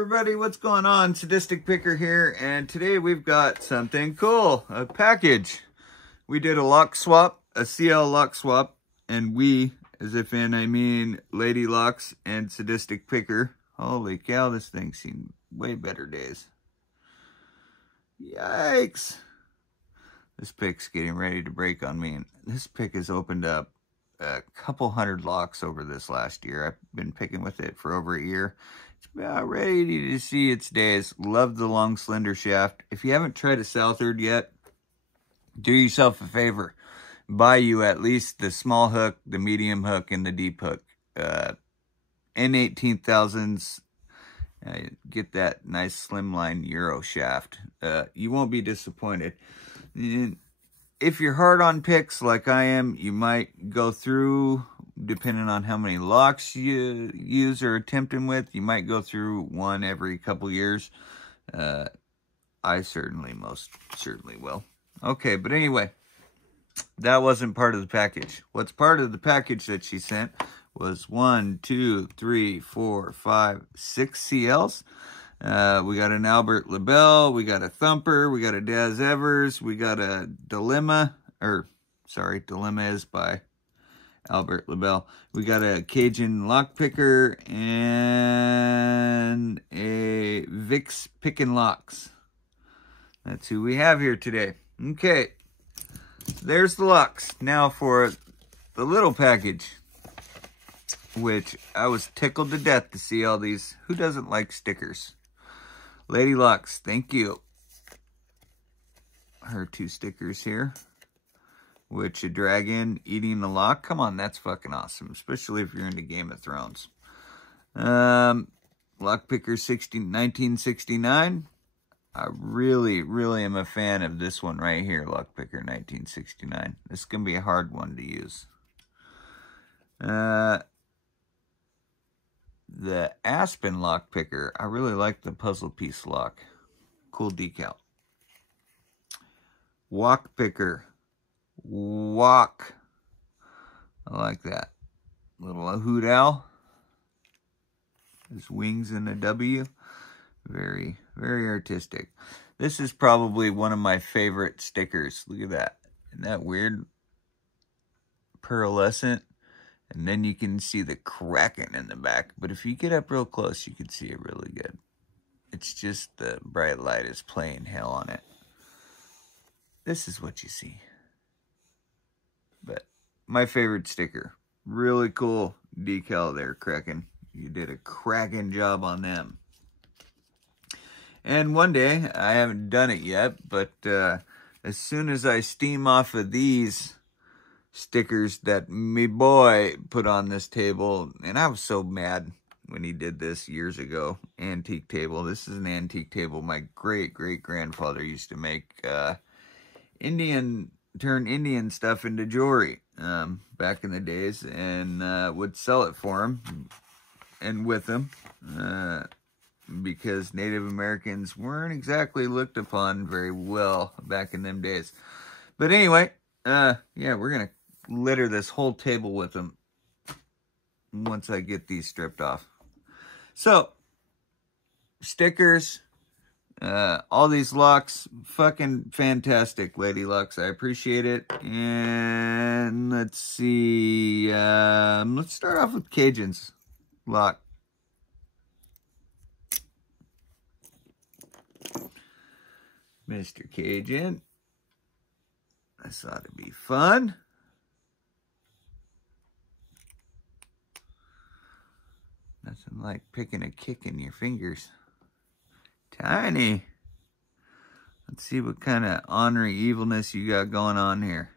everybody, what's going on? Sadistic Picker here, and today we've got something cool, a package. We did a lock swap, a CL lock swap, and we, as if in I mean LadyLocks and Sadistic Picker. Holy cow, this thing's seen way better days. Yikes. This pick's getting ready to break on me. This pick has opened up a couple hundred locks over this last year. I've been picking with it for over a year. It's about ready to see its days. Love the long slender shaft. If you haven't tried a Southward yet, do yourself a favor. Buy you at least the small hook, the medium hook, and the deep hook. N18,000s. Get that nice slimline Euro shaft. You won't be disappointed. If you're hard on picks like I am, you might go through, depending on how many locks you use or attempting with, you might go through one every couple years. I most certainly will. Okay, but anyway, that wasn't part of the package. What's part of the package that she sent was 1, 2, 3, 4, 5, 6 CLs. We got an Albert LaBelle, we got a Thumper, we got a Daz Evers, we got a Dilemma, Dilemma is by Albert LaBelle. We got a Cajun lockpicker and a Vicks Pick and Locks. That's who we have here today. Okay, there's the locks. Now for the little package, which I was tickled to death to see all these. Who doesn't like stickers? LadyLocks, thank you. Her 2 stickers here, which a dragon eating the lock. Come on, that's fucking awesome, especially if you're into Game of Thrones. Lockpicker 1969. I really am a fan of this one right here, Lockpicker 1969. This is going to be a hard one to use. The Aspen lockpicker, I really like the puzzle piece lock. Cool decal. Walk picker. Walk. I like that. Little hoot owl. His wings in a W. Very artistic. This is probably one of my favorite stickers. Look at that. Isn't that weird? Pearlescent. And then you can see the cracking in the back. But if you get up real close, you can see it really good. It's just the bright light is playing hell on it. This is what you see. But my favorite sticker. Really cool decal there, Kraken. You did a cracking job on them. And one day, I haven't done it yet, but as soon as I steam off of these stickers that me boy put on this table, and I was so mad when he did this years ago. Antique table. This is an antique table my great-great-grandfather used to make. Turn Indian stuff into jewelry back in the days, and would sell it for him and with him because Native Americans weren't exactly looked upon very well back in them days. But anyway, yeah, we're gonna litter this whole table with them once I get these stripped off. So, stickers, all these locks, fucking fantastic, LadyLocks. I appreciate it. And let's see, let's start off with Cajuns lock. Mr. Cajun. This ought to be fun. Nothing like picking a kick in your fingers. Tiny. Let's see what kind of ornery evilness you got going on here.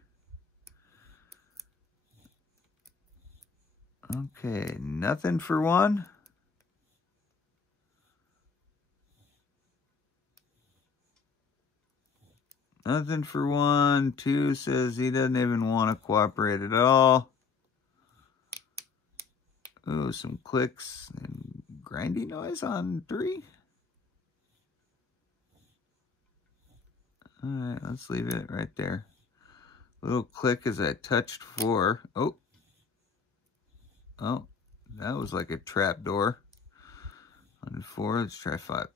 Okay, nothing for one. Nothing for 1. 2 says he doesn't even want to cooperate at all. Ooh, some clicks and grindy noise on 3. Alright, let's leave it right there. Little click as I touched 4. Oh, that was like a trap door. 104. Let's try 5.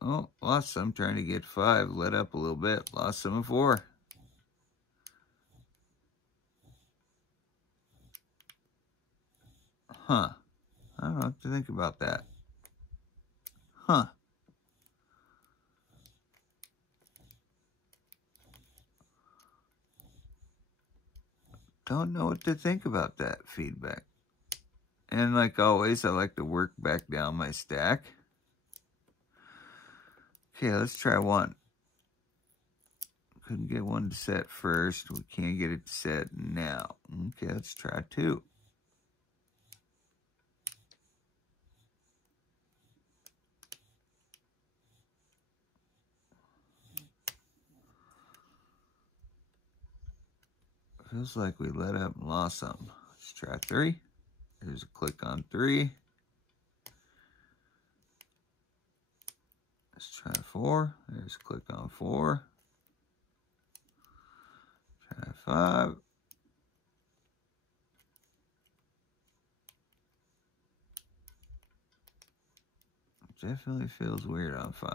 Oh, lost some trying to get 5. Let up a little bit. Lost some of 4. Huh. I don't know what to think about that. Huh. Don't know what to think about that feedback. And like always, I like to work back down my stack. Okay, let's try 1. Couldn't get 1 to set first. We can't get it to set now. Okay, let's try 2. Feels like we let up and lost some. Let's try 3. There's a click on 3. Let's try 4. There's a click on 4. Try 5. Definitely feels weird on 5.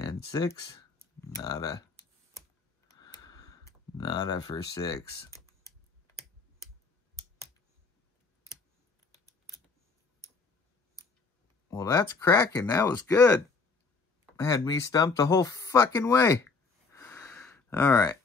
And 6. Nada. Nada for 6. Well, that's cracking. That was good. Had me stumped the whole fucking way. All right.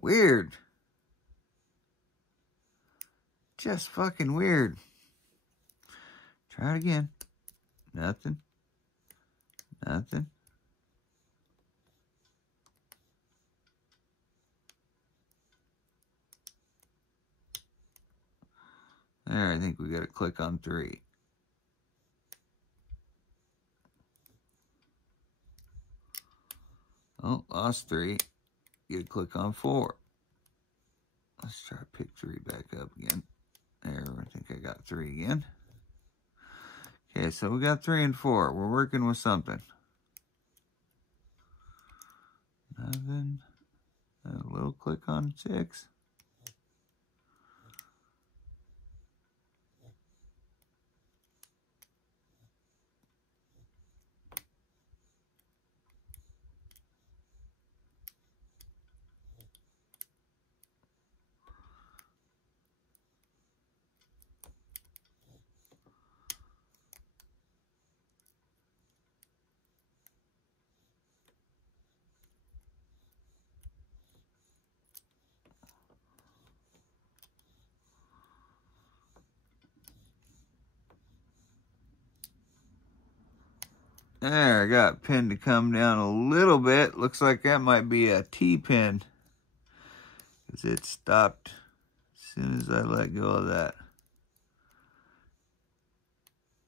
Weird. Just fucking weird. Try it again. Nothing. Nothing. There, I think we got to click on 3. Oh, lost 3. Get a click on 4. Let's try to pick 3 back up again. There, I think I got 3 again. Okay, so we got 3 and 4. We're working with something. Nothing. A little click on 6. There, I got pin to come down a little bit. Looks like that might be a T-pin, because it stopped as soon as I let go of that.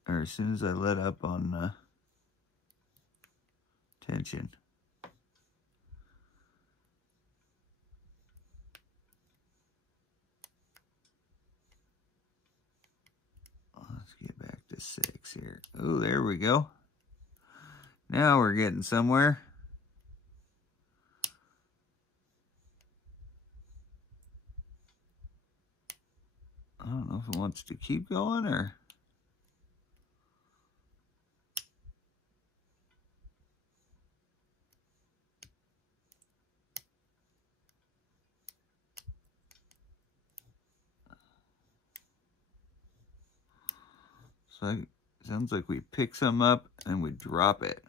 Or as soon as I let up on tension. Let's get back to 6 here. Oh, there we go. Now we're getting somewhere. I don't know if it wants to keep going or... So it sounds like we pick some up and we drop it.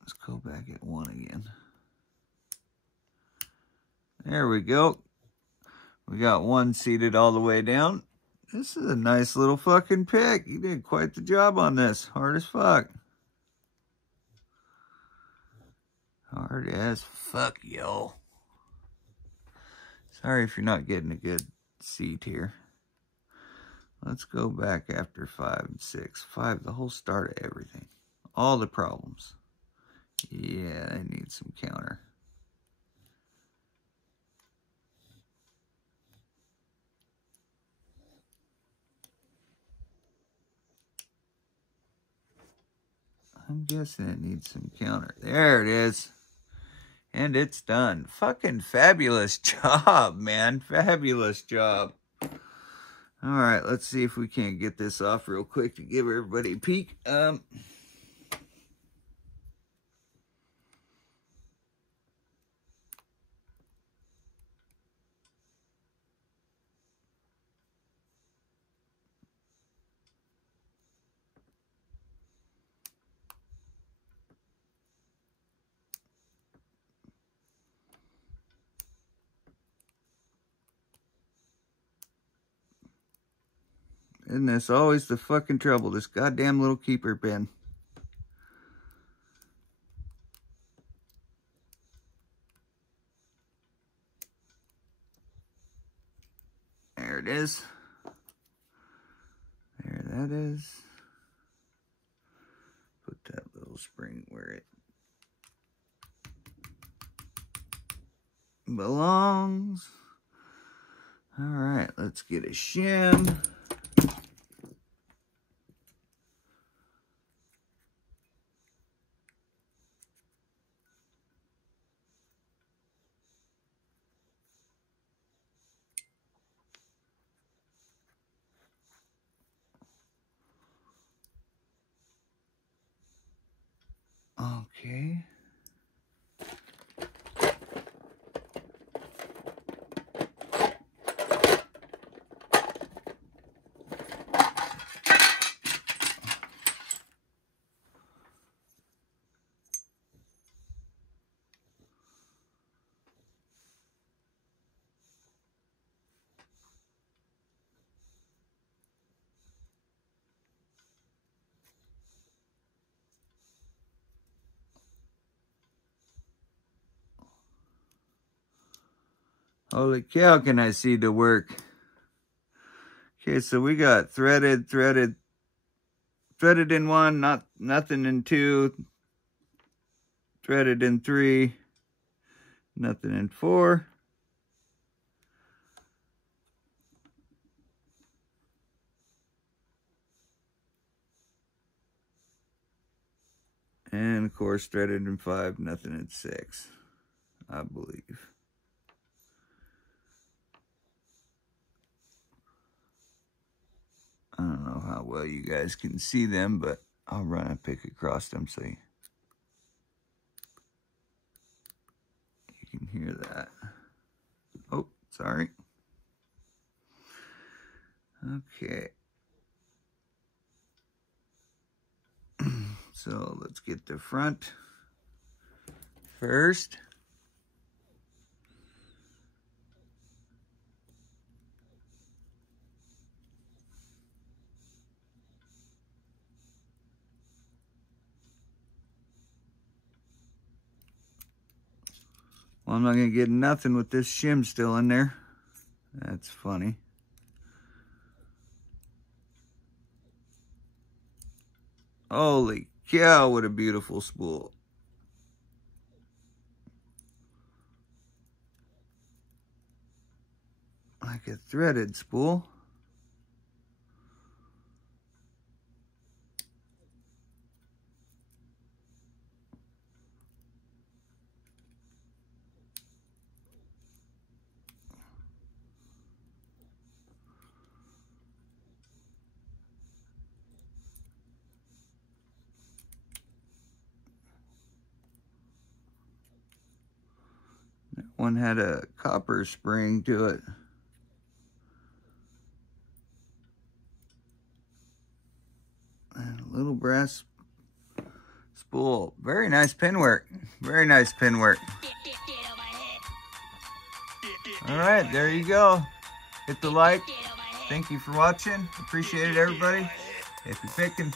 Let's go back at 1 again. There we go. We got 1 seated all the way down. This is a nice little fucking pick. You did quite the job on this. Hard as fuck. Hard as fuck, yo. Sorry if you're not getting a good seat here. Let's go back after 5 and 6. 5, the whole start of everything. All the problems. Yeah, I need some counter. I'm guessing it needs some counter. There it is. And it's done. Fucking fabulous job, man. Fabulous job. All right, let's see if we can't get this off real quick to give everybody a peek. Isn't this always the fucking trouble? This goddamn little keeper pin. There it is. There that is. Put that little spring where it belongs. All right, let's get a shim. Okay. Holy cow, can I see the work? Okay, so we got threaded in 1, nothing in 2, threaded in 3, nothing in 4. And of course, threaded in 5, nothing in 6, I believe. I don't know how well you guys can see them, but I'll run a pick across them so you can hear that. Oh, sorry. Okay. So let's get the front first. Well, I'm not going to get nothing with this shim still in there. That's funny. Holy cow, what a beautiful spool. Like a threaded spool. That one had a copper spring to it. And a little brass spool. Very nice pin work. Very nice pin work. All right, there you go. Hit the like. Thank you for watching. Appreciate it, everybody. If you're picking.